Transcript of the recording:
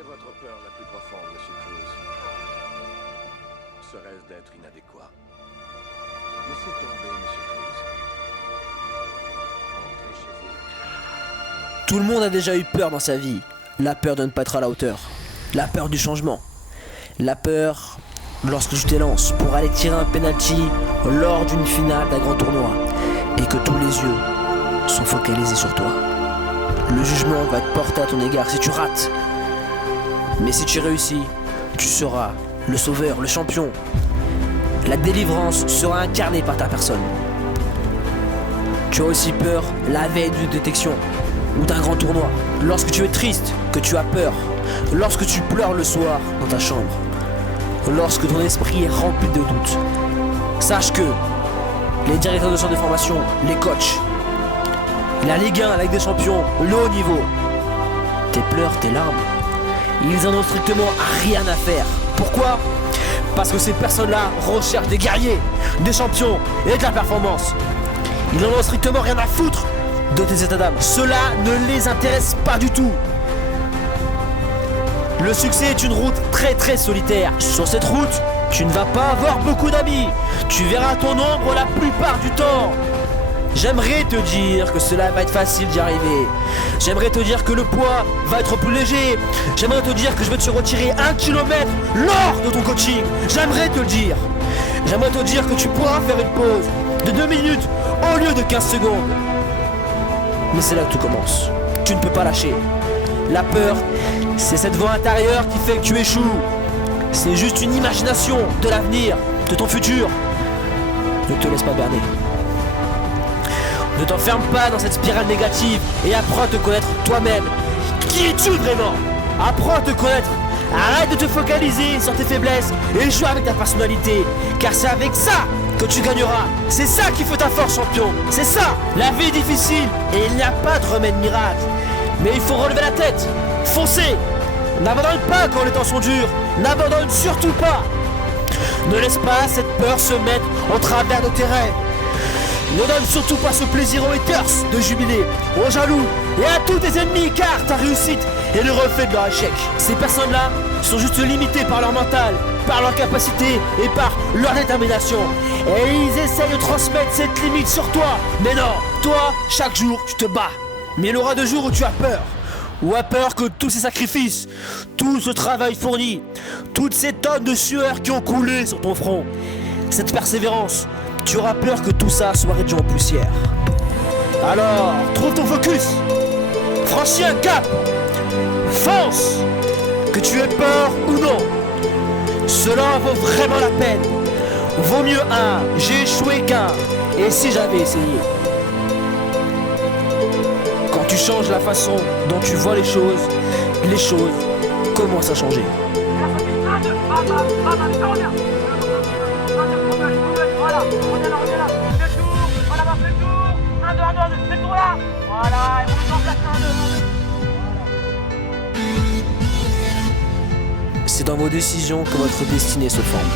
est votre peur la plus profonde, Monsieur Cruz? Serait-ce d'être inadéquat? Laissez tomber, Monsieur Cruz. Rentrez chez vous. Tout le monde a déjà eu peur dans sa vie. La peur de ne pas être à la hauteur. La peur du changement. La peur lorsque tu t'élances pour aller tirer un penalty lors d'une finale d'un grand tournoi et que tous les yeux sont focalisés sur toi. Le jugement va être porté à ton égard si tu rates. Mais si tu réussis, tu seras le sauveur, le champion. La délivrance sera incarnée par ta personne. Tu as aussi peur la veille d'une détection ou d'un grand tournoi. Lorsque tu es triste, que tu as peur. Lorsque tu pleures le soir dans ta chambre. Lorsque ton esprit est rempli de doutes. Sache que les directeurs de centre de formation, les coachs, la Ligue 1, la Ligue des Champions, le haut niveau, tes pleurs, tes larmes, ils en ont strictement rien à faire. Pourquoi ? Parce que ces personnes-là recherchent des guerriers, des champions et de la performance. Ils en ont strictement rien à foutre de tes états d'âme. Cela ne les intéresse pas du tout. Le succès est une route très très solitaire. Sur cette route, tu ne vas pas avoir beaucoup d'amis. Tu verras ton ombre la plupart du temps. J'aimerais te dire que cela va être facile d'y arriver. J'aimerais te dire que le poids va être plus léger. J'aimerais te dire que je vais te retirer 1 kilomètre lors de ton coaching. J'aimerais te le dire. J'aimerais te dire que tu pourras faire une pause de 2 minutes au lieu de 15 secondes. Mais c'est là que tout commence. Tu ne peux pas lâcher. La peur, c'est cette voix intérieure qui fait que tu échoues. C'est juste une imagination de l'avenir, de ton futur. Ne te laisse pas berner. Ne t'enferme pas dans cette spirale négative et apprends à te connaître toi-même. Qui es-tu vraiment ? Apprends à te connaître. Arrête de te focaliser sur tes faiblesses et joue avec ta personnalité. Car c'est avec ça que tu gagneras. C'est ça qui fait ta force, champion. C'est ça. La vie est difficile et il n'y a pas de remède miracle. Mais il faut relever la tête. Foncez. N'abandonne pas quand les temps sont durs. N'abandonne surtout pas. Ne laisse pas cette peur se mettre en travers de tes rêves. Ne donne surtout pas ce plaisir aux haters de jubiler, aux jaloux et à tous tes ennemis, car ta réussite est le reflet de leur échec. Ces personnes-là sont juste limitées par leur mental, par leur capacité et par leur détermination. Et ils essayent de transmettre cette limite sur toi. Mais non, toi, chaque jour, tu te bats. Mais il y aura 2 jours où tu as peur. Ou as peur que tous ces sacrifices, tout ce travail fourni, toutes ces tonnes de sueur qui ont coulé sur ton front, cette persévérance, tu auras peur que tout ça soit réduit en poussière. Alors, trouve ton focus. Franchis un cap. Fonce. Que tu aies peur ou non. Cela vaut vraiment la peine. Vaut mieux un j'ai échoué qu'un et si j'avais essayé. Quand tu changes la façon dont tu vois les choses commencent à changer. Voilà, on est là. Fais le tour, voilà, fais le tour. 1, 2, 1, 2, fais le tour là. Voilà, et on en place 1, 2, 1, 2. C'est dans vos décisions que votre destinée se forme.